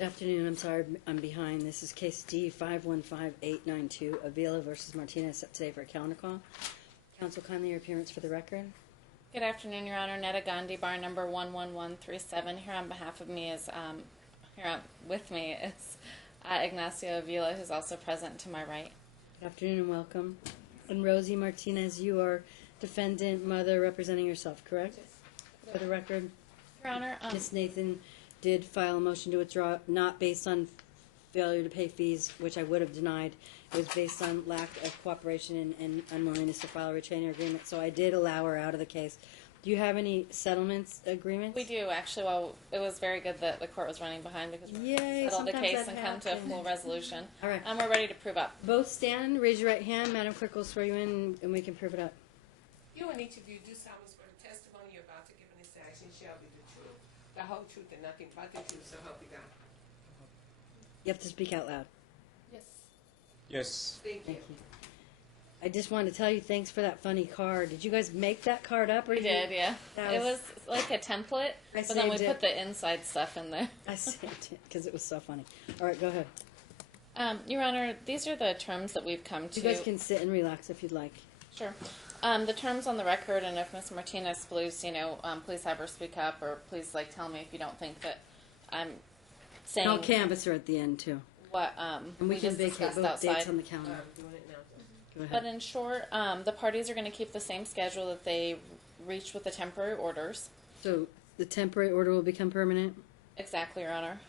Good afternoon. I'm sorry I'm behind. This is case D 515892, Avila versus Martinez, set today for a calendar call. Counsel, kindly your appearance for the record. Good afternoon, Your Honor. Netta Gandhi, bar number 11137. Here on behalf of me is, with me is Ignacio Avila, who's also present to my right. Good afternoon and welcome. And Rosie Martinez, you are defendant, mother, representing yourself, correct? Yes. For the record. Your Honor. Ms. Nathan did file a motion to withdraw, not based on failure to pay fees, which I would have denied. It was based on lack of cooperation and unwillingness to file a retainer agreement. So I did allow her out of the case. Do you have any settlements agreements? We do, actually. Well, it was very good that the court was running behind because we're Yay, settled the case and happens. come to a full resolution. All right. We're ready to prove up. Both stand. Raise your right hand. Madam Clerk will swear you in, and we can prove it up. You and each of you do solemnly swear the testimony you're about to give in this action shall be the truth, the whole truth, and nothing but the truth, so help you God. You have to speak out loud. Yes. Yes. Thank you. I just wanted to tell you thanks for that funny card. Did you guys make that card up? Or We did, yeah. It was like a template, I but then we saved put it. the inside stuff in there. I saved it because it was so funny. All right, go ahead. Your Honor, these are the terms that we've come to. You guys can sit and relax if you'd like. Sure. The terms on the record, and if Ms. Martinez believes, please have her speak up, or please tell me if you don't think that I'm saying I'll canvass her at the end too. what And we can just vacate discussed both outside. dates on the calendar. Doing it now. Go But ahead. in short, the parties are going to keep the same schedule that they reached with the temporary orders. So the temporary order will become permanent? Exactly, Your Honor.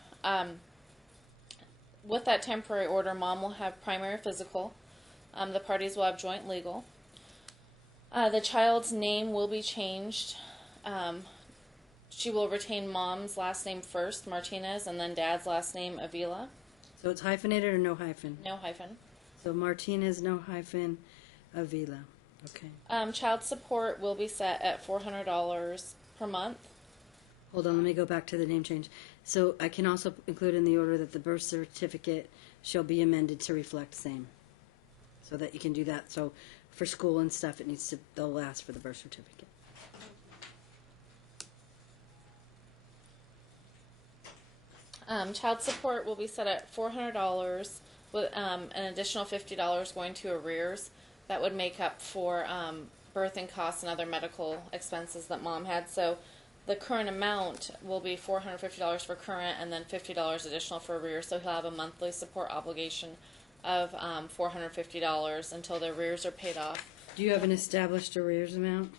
With that temporary order, Mom will have primary physical. The parties will have joint legal. The child's name will be changed. She will retain Mom's last name first, Martinez, and then Dad's last name, Avila. So it's hyphenated or no hyphen? No hyphen. So Martinez, no hyphen, Avila. Okay. Child support will be set at $400 per month. Hold on, let me go back to the name change. So I can also include in the order that the birth certificate shall be amended to reflect same. So that you can do that. So for school and stuff, it needs to, they'll ask for the birth certificate. Child support will be set at $400 with an additional $50 going to arrears. That would make up for birthing costs and other medical expenses that Mom had. So the current amount will be $450 for current and then $50 additional for arrears. So he'll have a monthly support obligation of $450 until the arrears are paid off. Do you have an established arrears amount?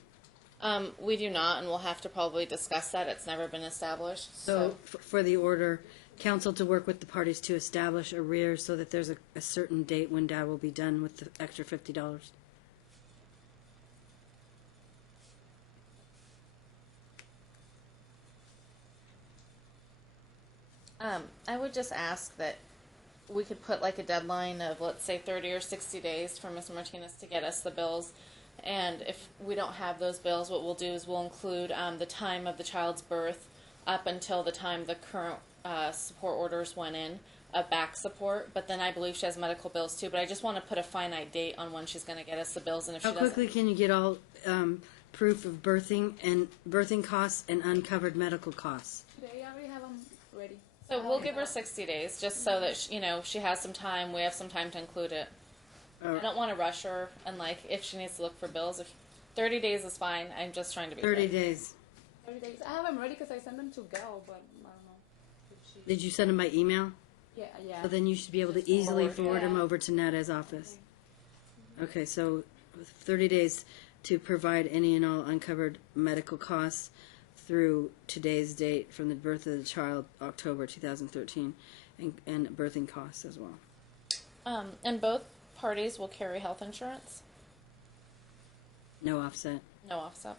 We do not, and we'll have to probably discuss that. It's never been established. So for the order, council to work with the parties to establish arrears so that there's a certain date when Dad will be done with the extra $50. I would just ask that we could put a deadline of, let's say, 30 or 60 days for Ms. Martinez to get us the bills. And if we don't have those bills, what we'll do is we'll include the time of the child's birth up until the time the current support orders went in, back support. But then I believe she has medical bills too. But I just want to put a finite date on when she's going to get us the bills. And if How she doesn't, quickly can you get all proof of birthing costs and uncovered medical costs? They already have them ready. so we'll give her 60 days just so that she has some time. We have some time to include it. I don't want to rush her, and if she needs to look for bills, if 30 days is fine. I'm just trying to be 30 fair. days. 30 days. I have them ready because I sent them to Gal, but I don't know. If she... Did you send them by email? Yeah. So then you should be able to easily forward them over to Nada's office. Okay, so 30 days to provide any and all uncovered medical costs through today's date from the birth of the child, October 2013, and birthing costs as well. And both parties will carry health insurance. No offset. No offset.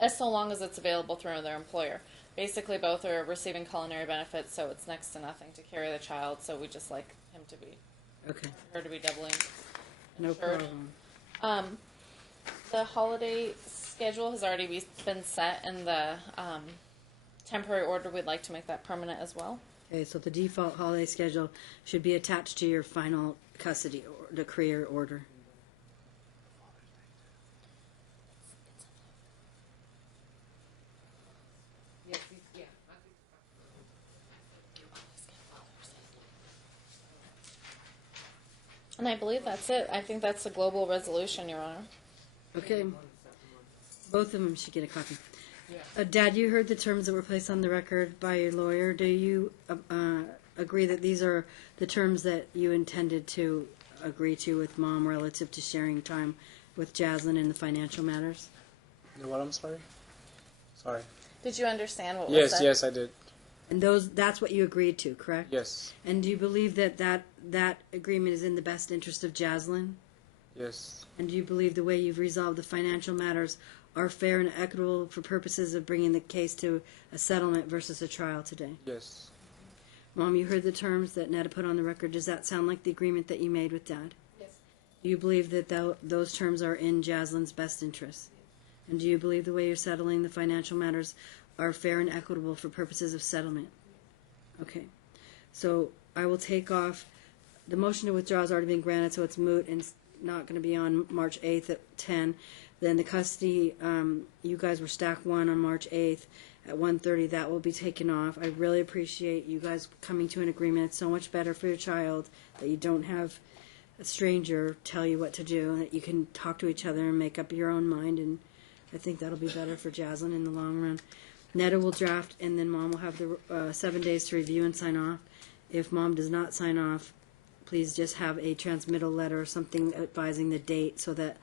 As so long as it's available through their employer. Basically, both are receiving culinary benefits, so it's next to nothing to carry the child. So we just like her to be doubly No insured. problem. The holiday schedule has already been set in the temporary order. We'd like to make that permanent as well. Okay, so the default holiday schedule should be attached to your final custody decree or order. Yes, yeah. And I believe that's it. I think that's a global resolution, Your Honor. Okay. Both of them should get a copy. Dad, you heard the terms that were placed on the record by your lawyer. Do you agree that these are the terms that you intended to agree to with Mom relative to sharing time with Jaslyn in the financial matters? What? I'm sorry. Sorry. Did you understand what was Yes, said? yes, I did. And that's what you agreed to, correct? Yes, And do you believe that agreement is in the best interest of Jaslyn? yes, And do you believe the way you've resolved the financial matters are fair and equitable for purposes of bringing the case to a settlement versus a trial today? yes, Mom, you heard the terms that Netta put on the record. Does that sound like the agreement that you made with Dad? Yes. Do you believe that those terms are in Jaslyn's best interest? And do you believe the way you're settling the financial matters are fair and equitable for purposes of settlement? Okay. So I will take off. The motion to withdraw has already been granted, so it's moot and it's not going to be on March 8th at 10. Then the custody, you guys were stack 1 on March 8th at 1:30. That will be taken off. I really appreciate you guys coming to an agreement. It's so much better for your child that you don't have a stranger tell you what to do, and that you can talk to each other and make up your own mind. And I think that'll be better for Jaslyn in the long run. Netta will draft, and then Mom will have the 7 days to review and sign off. If Mom does not sign off, please just have a transmittal letter or something advising the date so that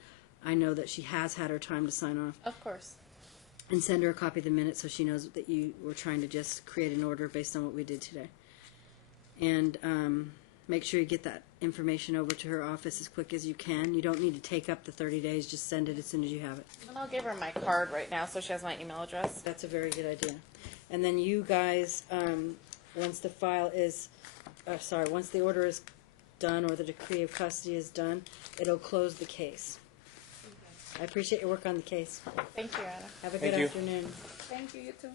I know that she has had her time to sign off. Of course. And send her a copy of the minutes so she knows that you were trying to just create an order based on what we did today. And make sure you get that information over to her office as quick as you can. You don't need to take up the 30 days. Just send it as soon as you have it. And I'll give her my card right now so she has my email address. That's a very good idea. And then you guys, once the file is, once the order is done or the decree of custody is done, it'll close the case. I appreciate your work on the case. Thank you, Anna. Have a Thank good you. afternoon. Thank you, you too.